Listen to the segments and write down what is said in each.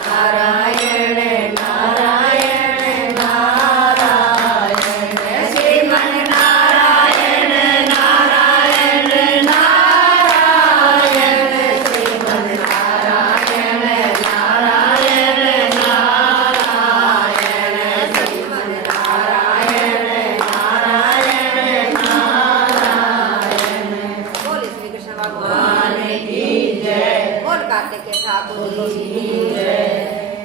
नारायण नारायण नारायण श्रीमन नारायण नारायण नारायण श्रीमन नारायण नारायण नारायण श्रीमन नारायण नारायण नारायण। बोल श्री कृष्ण भगवान की जय। बोल कार्तिक ठाकुर की जय।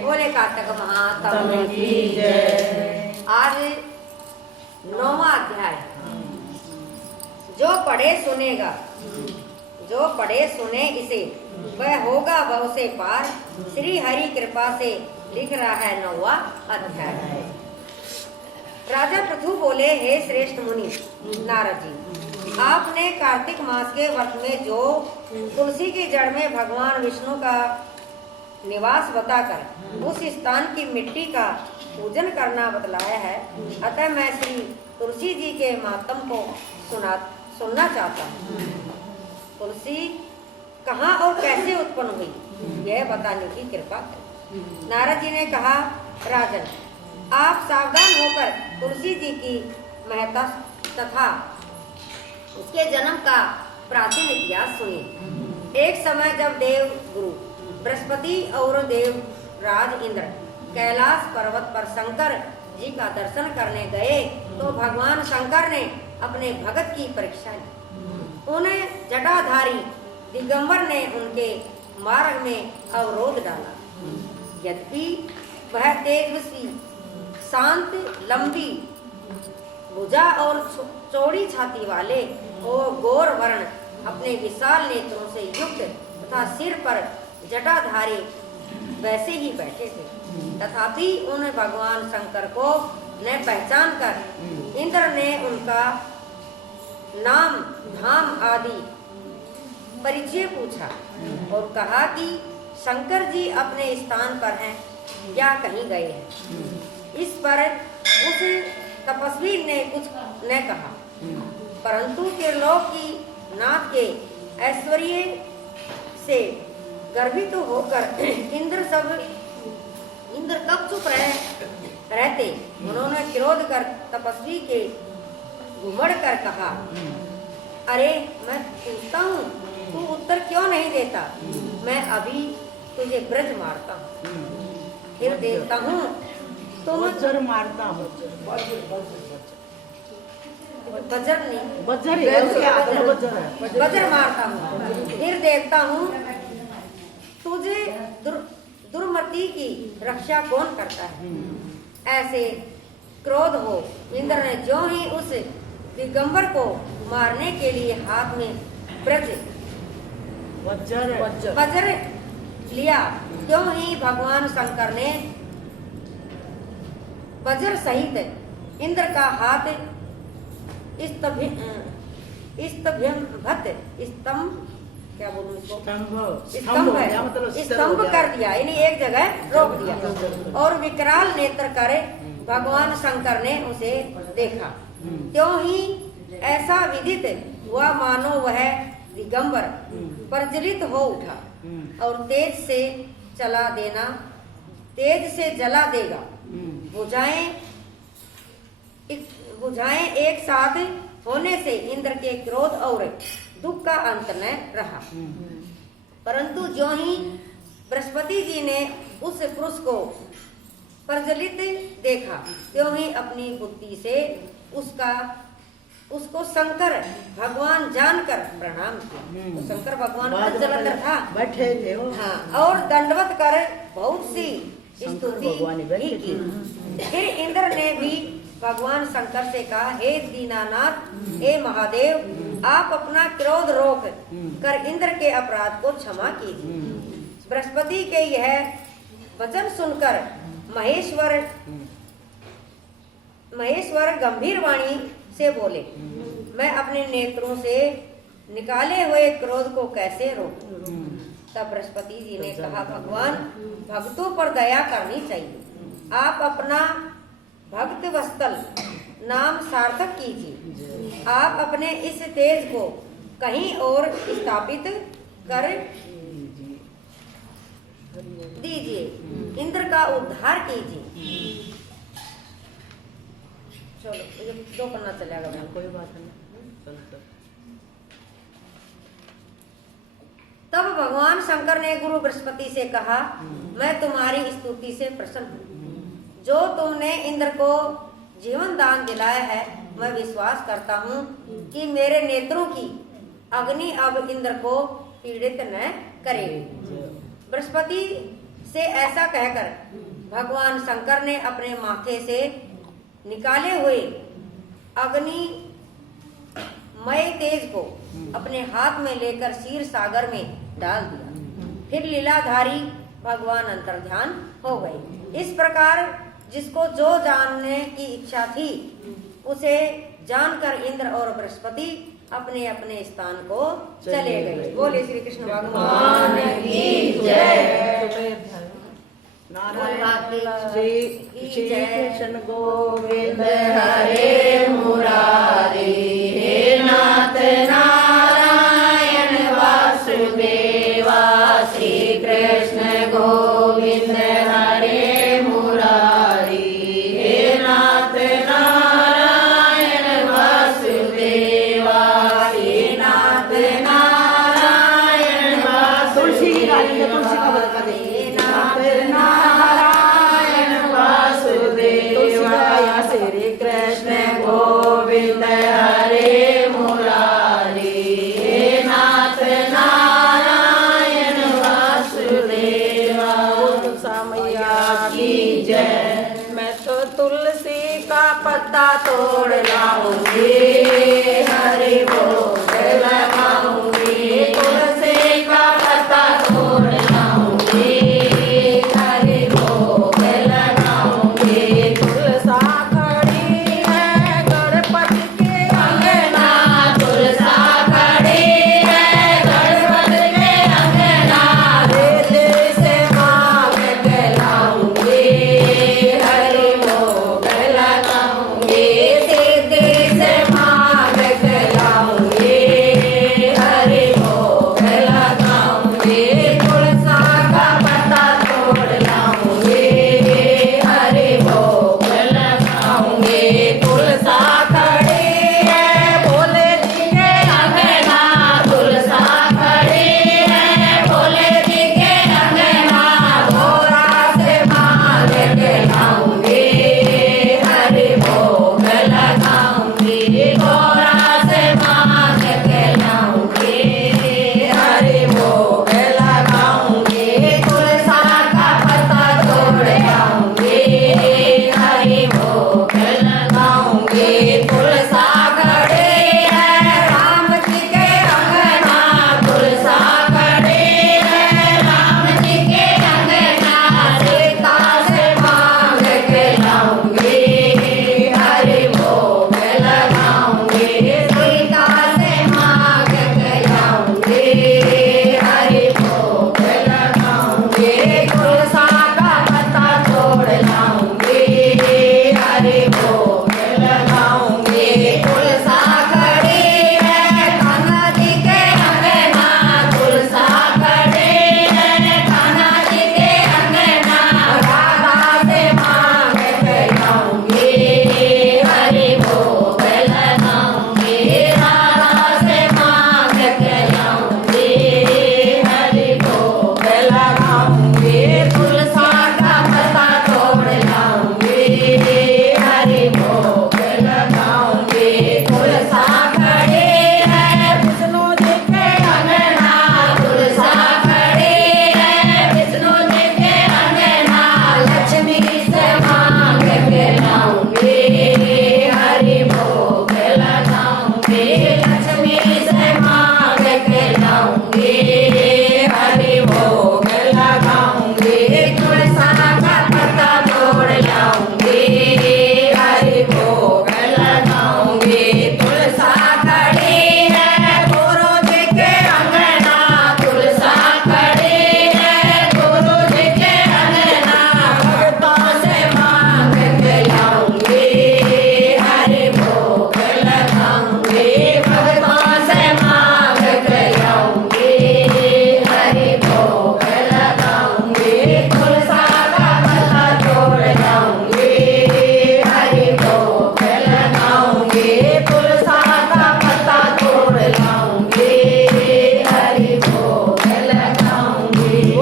बोले कार्तिक महात्मा की जय। आज 9वां अध्याय। जो पढ़े सुनेगा, जो पढ़े सुने इसे, वह होगा भव से पार। श्री हरि कृपा से लिख रहा है 9वां अध्याय। राजा पृथु बोले, हे श्रेष्ठ मुनि नारद जी, आपने कार्तिक मास के व्रत में जो तुलसी की जड़ में भगवान विष्णु का निवास बताकर उस स्थान की मिट्टी का पूजन करना बतलाया है, अतः मैं श्री तुलसी जी के मातम को सुनना चाहता हूँ। तुलसी कहाँ और कैसे उत्पन्न हुई, यह बताने की कृपा करें। नारद जी ने कहा, राजन, आप सावधान होकर तुलसी जी की महत्ता तथा उसके जन्म का प्राचीन इतिहास सुनिए। एक समय जब देव गुरु बृहस्पति और देव राज इंद्र कैलाश पर्वत पर शंकर जी का दर्शन करने गए तो भगवान शंकर ने अपने भगत की परीक्षा ली। उन्हें जटाधारी दिगंबर ने उनके मार्ग में अवरोध डाला। यद्यपि वह तेजस्वी, शांत, लंबी भुजा और चौड़ी छाती वाले और गौर वर्ण अपने विशाल नेत्रों से युक्त तथा सिर पर जटाधारी वैसे ही बैठे थे। तथापि उन भगवान शंकर को न पहचान कर इंद्र ने उनका नाम, धाम आदि परिचय पूछा और कहा कि शंकर जी अपने स्थान पर हैं या कहीं गए हैं। इस पर उस तपस्वी ने कुछ न कहा, परंतु त्रिलोक की नाथ के ऐश्वर्य से गर्वित तो होकर इंद्र कब चुप रहते। उन्होंने क्रोध कर तपस्वी के घुमड़ कर कहा, अरे मैं पूछता हूँ, तू उत्तर क्यों नहीं देता? मैं अभी तुझे ब्रज मारता हूँ, फिर देखता हूँ तुम मारता हूँ। बजर मारता हूँ, फिर देखता हूँ तुझे दुर्मति की रक्षा कौन करता है। ऐसे क्रोध हो इंद्र ने जो ही उस दिगंबर को मारने के लिए हाथ में वज्र लिया, क्यों ही भगवान शंकर ने वज्र सहित इंद्र का हाथ स्तंभ कर दिया, यानी एक जगह रोक दिया। और विकराल नेत्र करे भगवान शंकर ने उसे देखा, त्यों ही ऐसा विदित हुआ मानो वह दिगंबर प्रज्वलित हो उठा और तेज से जला देगा। बुझाएं एक साथ होने से इंद्र के क्रोध और दुख का अंत न रहा। परंतु जो ही बृहस्पति जी ने उस पुरुष को प्रज्वलित देखा, त्यों ही अपनी बुद्धि से उसको शंकर भगवान जानकर प्रणाम किया। तो शंकर भगवान प्रज्वलित था, बैठे थे। हाँ, और दंडवत कर बहुत सी स्तुति भी की। फिर इंद्र ने भी भगवान शंकर से कहा, हे दीनानाथ, हे महादेव, आप अपना क्रोध रोक कर इंद्र के अपराध को क्षमा कीजिए। बृहस्पति के यह वचन सुनकर महेश्वर गंभीर वाणी से बोले, मैं अपने नेत्रों से निकाले हुए क्रोध को कैसे रोकूं? तब बृहस्पति जी ने कहा, भगवान भक्तों पर दया करनी चाहिए। आप अपना भक्त वत्सल नाम सार्थक कीजिए। आप अपने इस तेज को कहीं और स्थापित कर दीजिए। का उद्धार कीजिए। चलो ये 2 पन्ना चलेगा मैम, कोई बात नहीं। तब भगवान शंकर ने गुरु बृहस्पति से कहा, मैं तुम्हारी स्तुति से प्रसन्न हूँ। जो तुमने इंद्र को जीवन दान दिलाया है, मैं विश्वास करता हूँ कि मेरे नेत्रों की अग्नि अब इंद्र को पीड़ित न करेगी। बृहस्पति से ऐसा कहकर भगवान शंकर ने अपने माथे से निकाले हुए अग्नि मय तेज को अपने हाथ में लेकर क्षीर सागर में डाल दिया। फिर लीलाधारी भगवान अंतर्ध्यान हो गए। इस प्रकार जिसको जो जानने की इच्छा थी उसे जानकर इंद्र और बृहस्पति अपने अपने स्थान को चले गए। बोले श्री कृष्ण भगवान की जय। श्री कृष्ण गोविंद हरे मुरारी, हे नाथ नारायण वासुदेवा। श्री कृष्ण गोविंद हरे मुरारी, हे नाथ नारायण वासुदेवा। श्री नाथ नारायण वासुदेवा। तुलसी की गाली है, तुलसी का बदला दे। श्री कृष्ण गोविंद हरे मुरारी, हे नाथ नारायण वासुदेवा। तुलसा मैया की जय। मैं तो तुलसी का पत्ता तोड़ लाऊंगी, हरि बोल लगाऊंगी। तुलसी का पत्ता तोड़ लाऊंगी, हरि बोल लगाऊंगी। तुलसा तुलसा का पत्ता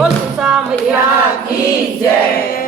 बोल सुसा मैया की जय।